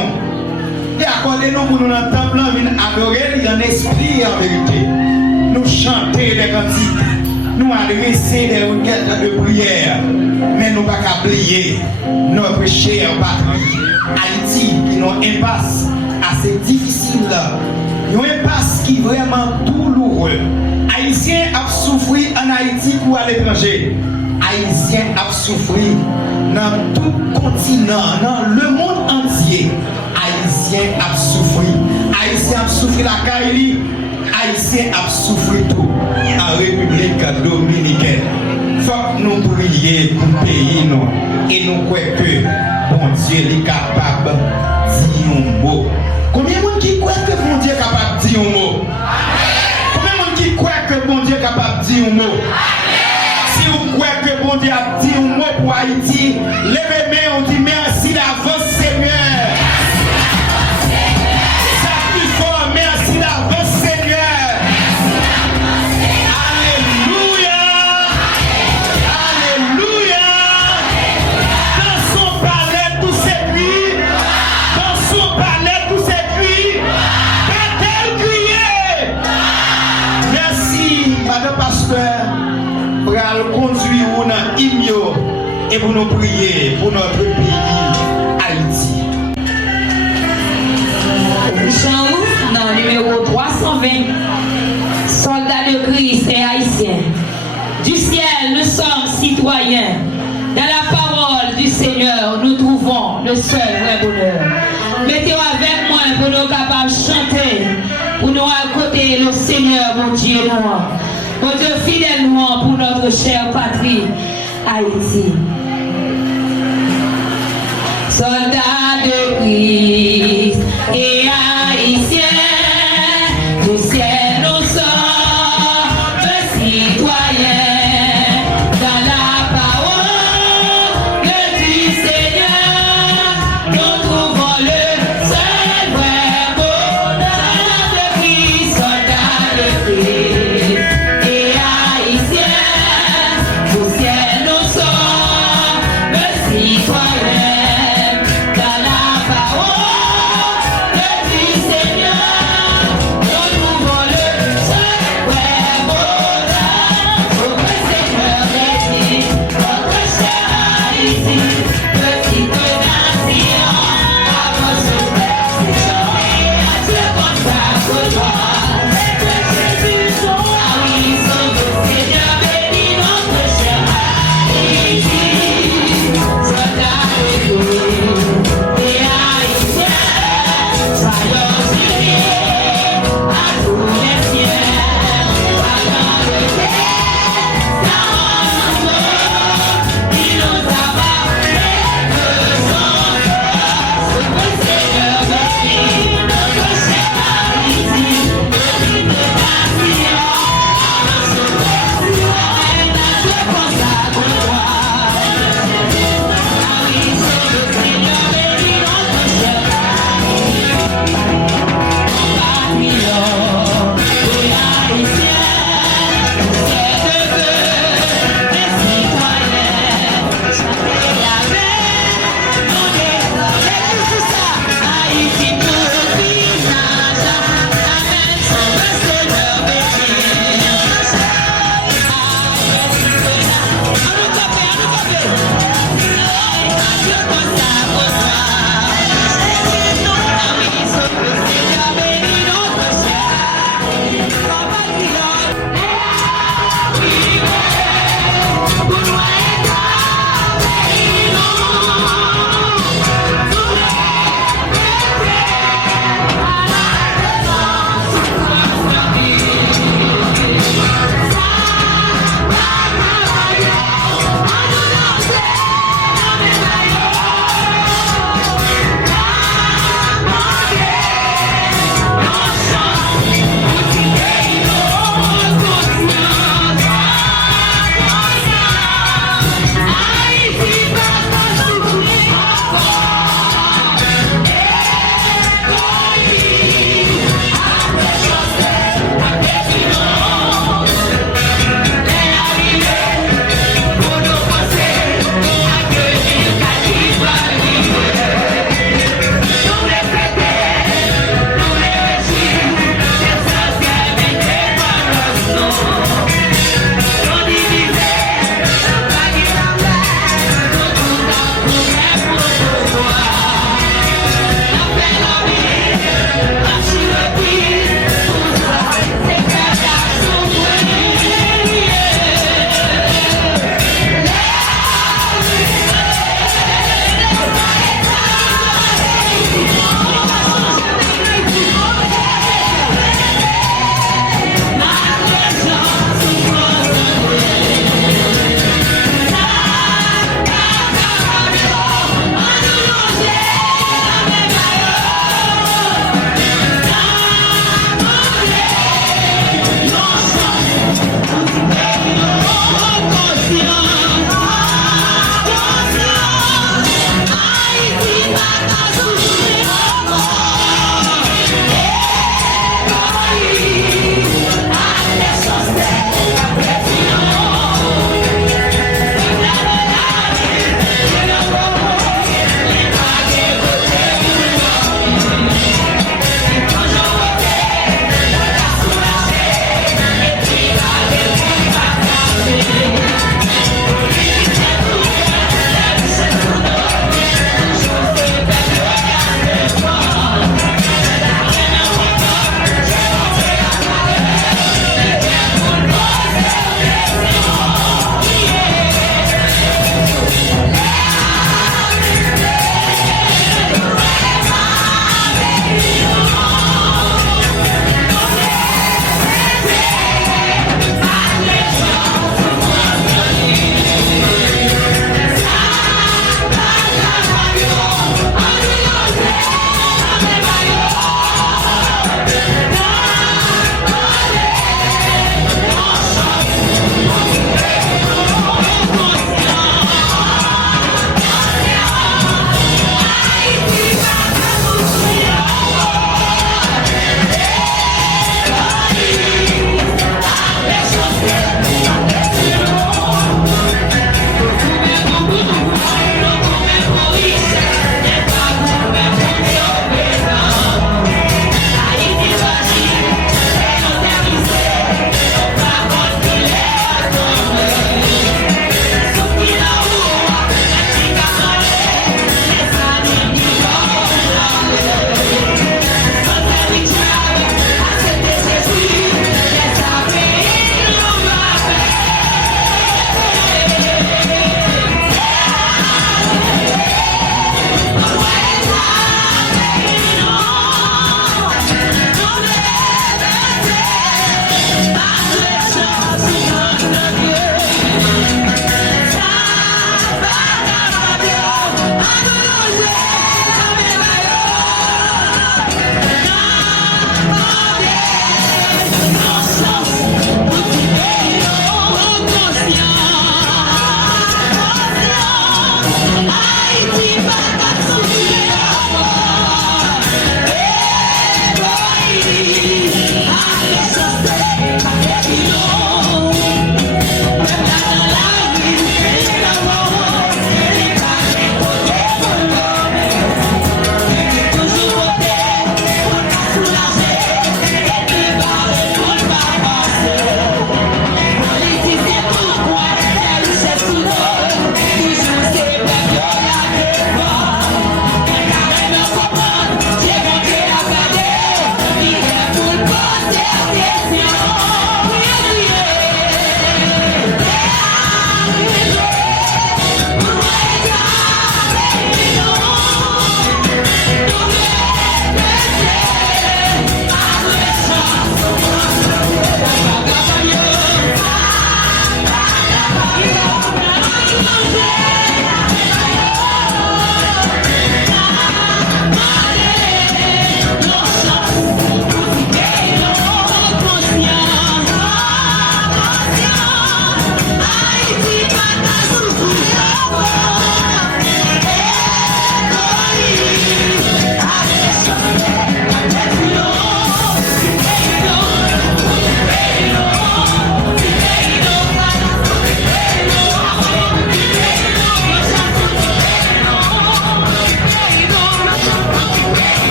nous. Et accordez-nous pour nous dans le temple, adorer en esprit et en vérité. Nous chanter des cantiques, nous adresser des requêtes de prière, mais nous ne pas oublier notre cher patrie, Haïti, qui nous impasse assez difficile, une impasse qui est vraiment douloureux. Haïtiens a souffert en Haïti ou à l'étranger. Haïtiens a souffert dans tout continent, dans le monde entier. Haïtiens a souffert. Haïtiens a souffert la Kaili. Haïtiens a souffert tout en République dominicaine. Faut que nous prions pour le pays nous. Et nous croyons que bon Dieu est capable de dire un mot. Combien de gens qui croient que bon Dieu est capable de dire un mot? Combien de gens qui croient que bon Dieu est capable de dire un mot? Si vous croyez que bon Dieu a dit un mot pour Haïti, levez-moi, on dit merci d'avance Seigneur. Ça plus fort, merci d'avance Seigneur. Alléluia. Alléluia. Dans son palais tout séduit. Dans son palais tout séduit. Peut-elle crier? Merci, Madame Pasteur. Pour conduire dans l'imio et pour nous prier pour notre pays Haïti. Chant dans le numéro 320, soldats de Christ et haïtiens. Du ciel, nous sommes citoyens. Dans la parole du Seigneur, nous trouvons le seul vrai bonheur. Mettez-vous avec moi pour nous capables de chanter, pour nous raconter le Seigneur, mon Dieu, nous. Mon Dieu fidèlement pour notre chère patrie, Haïti. Soldats de Christ et haïtiens, du ciel nous sommes citoyens. Dans la parole du Seigneur, nous trouvons le seul vrai bonheur. De Christ, soldats de Christ. Citoyens, dans la parole.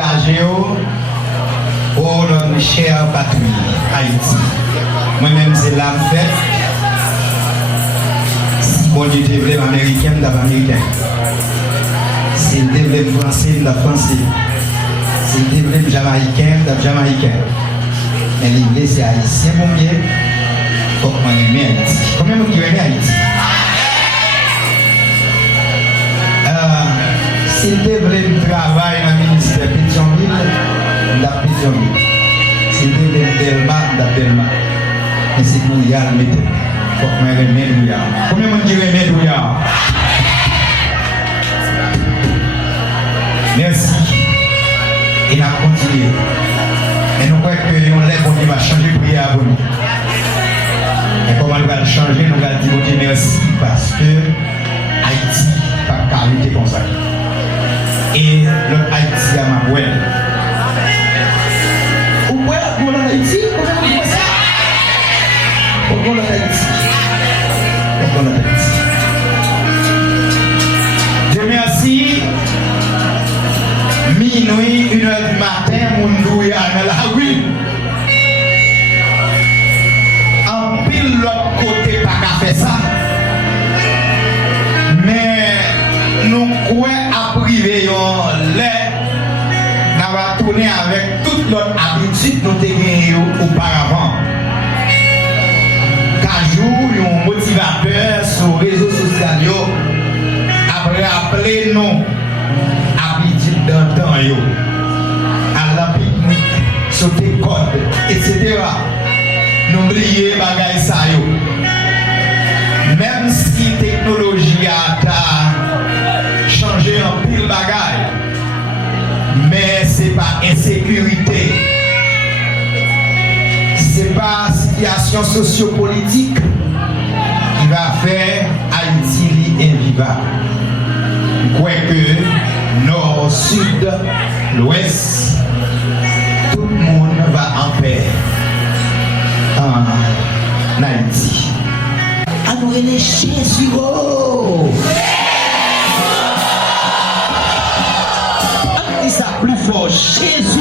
engagé pour notre chère patrie, Haïti. Moi-même, c'est la fête. Si bon Dieu te voulait américain, d'abord américain. S'il te voulait français, d'abord français. S'il te voulait jamaïcain, d'abord jamaïcain. Mais l'Église, c'est haïtien, mon bien. Faut qu'on aime Haïti. Combien de monde qui aime Haïti? S'il te voulait travailler dans le ministère de Pétionville, d'abord Pétionville. S'il te voulait Delma, d'abord Delma. Mais c'est pour y aller, mettez. Faut qu'on aime Douya. Combien de monde qui aime Douya? Merci. Et on a continué. Et nous croyons que nous va changer le prière pour nous. Et comment nous allons changer, nous allons dire Dieu merci parce que Haïti n'a pas qualité comme ça. Et l'autre Haïti a ma boîte. Vous pouvez pour l'Haïti? Comment vous dites ça? Pour l'Haïti. Pour l'Haïti. Dieu merci. Minuit, 1h du matin, mon douille à la rue. En pile l'autre côté, pas qu'à faire ça. Mais nous croyons à priver l'air. Nous allons tourner avec toute notre habitude nous avons gagné auparavant. Qu'un jour, un motivateur sur les réseaux sociaux après appeler nous. Dans le temps, à la pique-nique, sauter code, etc. N'oubliez pas ça. Même si la technologie a changé en pile bagaille, mais ce n'est pas insécurité, ce n'est pas situation sociopolitique qui va faire Haïti invivable. Quoique, nord, sud, l'ouest, tout le monde va en paix en Haïti. À nous aller Jésus. Dis ça plus fort, Jésus.